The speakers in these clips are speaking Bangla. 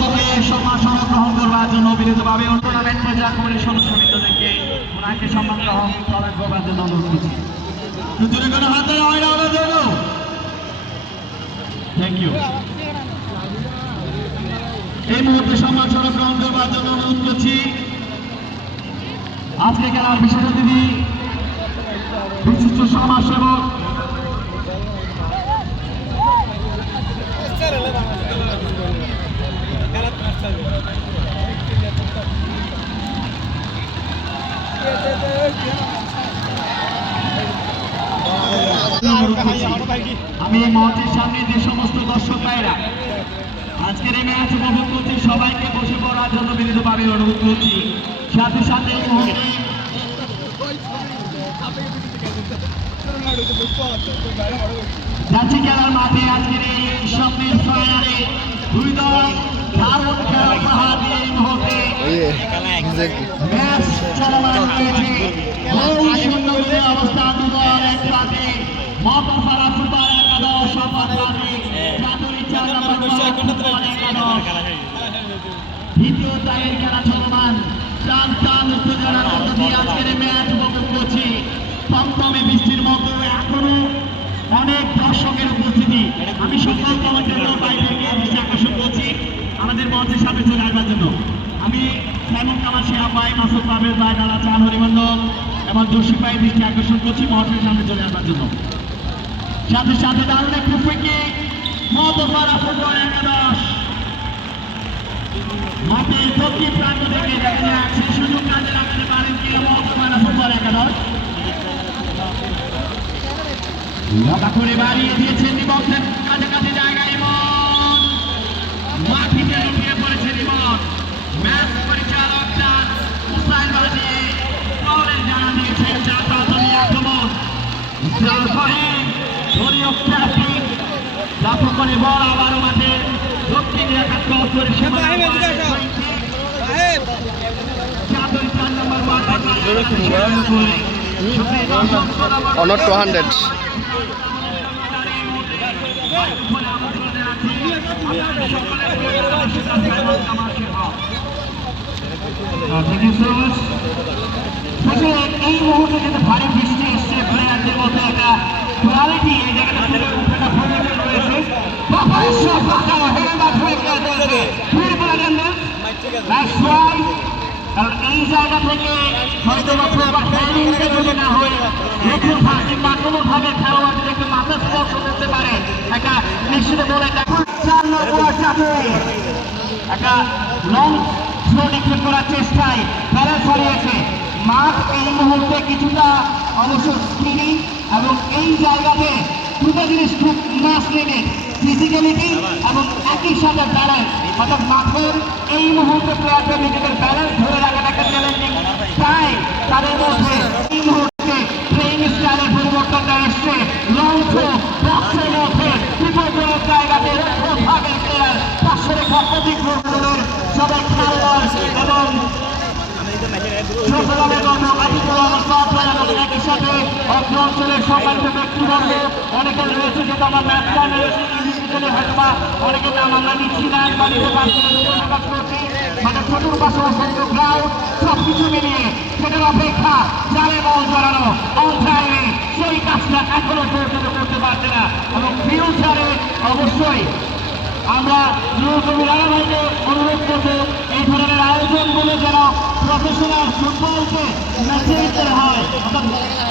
থেকে সম্মানসহ গ্রহণ করবার জন্য বিনীতভাবে টুর্নামেন্ট পর্যায়ে কমিটির সদস্যবৃন্দদেরকে ওনাকে সম্মান গ্রহণ করবার জন্য অনুরোধ করছি। Thank you. এই মুহূর্তে সম্মান স্বরূপ গ্রহণ করবার জন্য অনুরোধ করছি আজকে খেলার বিশেষ অতিথি বিশিষ্ট সমাজসেবক আমি মঞ্চের সামনে যে সমস্ত দর্শক ভাইরা আজকের এই ম্যাচ উপভোগ করছি সবাইকে বসে পড়ার জন্য বিনীতভাবে অনুরোধ করছি। সাথে সাথে এই মুহূর্তে যাচ্ছি খেলার মাঠে আজকের এই স্বপ্নের ফাইনালে দুই দল দারুণ খেলার পাহাড় দিয়ে এই মুহূর্তে ম্যাচ চলমান রয়েছে। শূন্য অবস্থান দু দল এক পাশে মতফারা ফুটবল একাদশ অপর পাশে চাঁদুরি 4 নম্বর ফুটবল একাদশ। দ্বিতীয় টাইয়ের খেলা চলমান টান টান উত্তেজনার মধ্য দিয়ে আজকের ম্যাচ উপভোগ করছি। টমটমে বৃষ্টির মতো এখনো অনেক দর্শকের উপস্থিতি। আমি সকল কমেন্টেটর ভাই থেকে দৃষ্টি আকর্ষণ করছি আমাদের মঞ্চের সামনে চলে আসবার জন্য। আমি সাইমন কামাল শেহাব ভাই, মাসুদ পাবেল ভাই, দাদা চান হরিমন্ডল এবং জসিম ভাই দৃষ্টি আকর্ষণ করছি মঞ্চের সামনে চলে আসবার জন্য। সাথে সাথে দারুণ একটু ফ্রিকিক মতফারা ফুটবল একাদশ মাঠের দক্ষিণ প্রান্ত থেকে দেখা যাচ্ছে সুযোগ কাজে লাগাতে পারেন কি মতফারা ফুটবল একাদশ। লম্বা করে বাড়িয়ে দিয়েছেন নিবন্ধের কাছাকাছি জায়গায় ইমন মাটিতে লুটিয়ে পড়েছে ইমন। ম্যাচ পরিচালক চান হুসাইন বাজি ফাউলের জানা দিয়েছেন চার প্রাথমিক আক্রমণ লাফু করে বল আবারও মাঠে দক্ষিণ রেখা ক্রস করে অনর 200 এই মুহূর্তে কিন্তু ভারী বৃষ্টি এসছে প্লেয়ারদের মধ্যে একটা কোয়ালিটি এই জায়গাটা রয়েছে। কারণ এই জায়গা থেকে হয়তো যদি না হয় কিংবা কোনোভাবে খেলোয়াড়দের একটু মাথা স্পর্শ করতে পারে একটা নিশ্চিত বলে একটা লং থ্রো নিক্ষেপ করার চেষ্টায় ব্যালেন্স হারিয়েছে। মাঠ এই মুহূর্তে কিছুটা অবশ্য স্কিনি এবং এই জায়গাতে দুটো জিনিস খুব মাস্ট নেবে, ফিজিক্যালিটি এবং একই সাথে ব্যালেন্স। অর্থাৎ মাঠের এই মুহূর্তে প্লেয়ারদের নিজেদের ব্যালেন্স ধরে রাখাটা একটা চ্যালেঞ্জিং, তাই তাদের মধ্যে এই মুহূর্তে প্লেইং স্টাইলের পরিবর্তনটা এসছে। লং থ্রো বক্সের মধ্যে বিপজ্জনক জায়গাতে ভাগের প্লেয়ার পাশের অধিগ্রহণের সবাই খেলোয়াড় এবং একই সাথে অর্থ অঞ্চলের সম্মানিত ব্যক্তিবর্গ অনেকের রয়েছে যেটা আমার ম্যাচটানে হয়তো বা অনেকের নাম আমরা নিচ্ছি না বাড়িতে প্রকাশ করছি। মানে চতুর্পাশে অসংখ্য গ্রাউন্ড সবকিছু মিলিয়ে সেটার অপেক্ষা জালে বল জড়ানো অঞ্চলে সেই কাজটা এখনো পর্যন্ত করতে পারছে না এবং ফিউচারে অবশ্যই আমরা নিউজমি রানা ভাইকে অনুরোধ করবো এই ধরনের আয়োজনগুলো যেন প্রফেশনাল ফুটবলকে ম্যাচে হয়, অর্থাৎ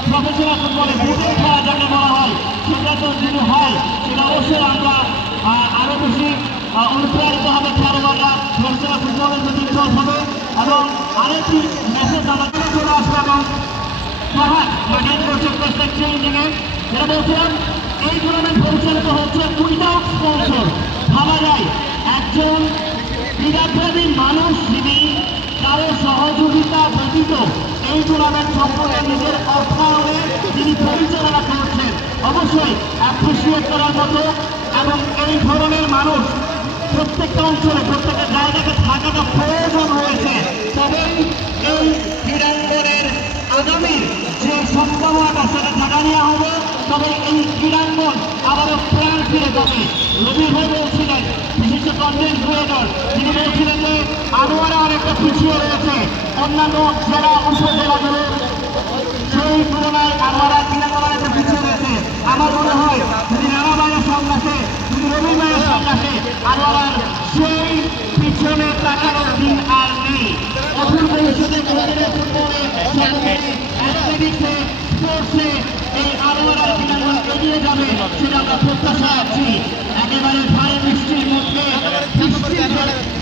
প্রফেশনাল ফুটবলে বুটের খেলা যাকে বলা হয় সেটা তো যদি হয় সেটা অবশ্যই আমরা আরও বেশি অনুপ্রাণিত হবে খেলোয়াড়রা প্রফেশনাল ফুটবলের প্রতি ইনভলভ হবে। এবং আরেকটি মেসেজ আমাদের চলে আসবে এবং মাঠের প্রত্যেক চেঞ্জিংয়ে যেটা বলছিলাম এই টুর্নামেন্ট পরিচালিত হচ্ছে উইদাউট স্পন্সর। ভাবা যায় একজন ক্রীড়াপ্রেমী মানুষ যিনি কারো সহযোগিতা ব্যতীত এই টুর্নামেন্ট সম্পর্কে নিজের অর্থায়নে তিনি পরিচালনা করছেন, অবশ্যই অ্যাপ্রিসিয়েট করার মতো। এবং এই ধরনের মানুষ প্রত্যেকটা অঞ্চলে প্রত্যেকটা জায়গাতে থাকাটা প্রয়োজন হয়েছে, তবেই এই ক্রীড়াঙ্গনের আগামীর যে সম্ভাবনাটা সেটা ঢাকা নেওয়া হবে, তবে এই ক্রীড়াঙ্গন আবারও প্রাণ ফিরে যাবে। রবি ভাই বলছিলেন বিশিষ্ট কন্টেন্ট ক্রিয়েটর, তিনি বলছিলেন যে আনোয়ারা অনেকটা পিছিয়ে রয়েছে অন্যান্য জেলা উপজেলাগুলোর সেই তুলনায় আনোয়ারা দিনাজপুর অনেকটা পিছিয়ে রয়েছে। আমার মনে হয় যদি রানা ভাইয়ের সঙ্গে আসে, যদি রবি ভাইয়ের সঙ্গে আসে, আনোয়ারার সেই পিছনে তাকানোর দিন আর নেই। অদূর ভবিষ্যতে মহিলাদের ফুটবলে সর্বোপরি অ্যাথলেটিক্সে স্পোর্টসে এই আনোয়ারার দিনাজপুর এগিয়ে যাবে সেটা আমরা প্রত্যাশা রাখছি। একেবারে ভারী বৃষ্টির মধ্যে বৃষ্টির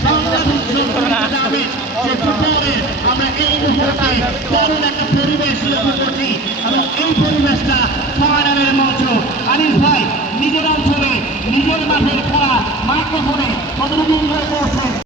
বাংলাদেশ যে ফুটবলে আমরা এই মুহূর্তে দারুণ একটা পরিবেশ লক্ষ্য করছি এবং এই পরিবেশটা ফাইনালের মঞ্চ। আনিস ভাই নিজের অঞ্চলে নিজের মাঠের খেলা মাইক্রোফোনে কতটুকু এনজয় করছেন?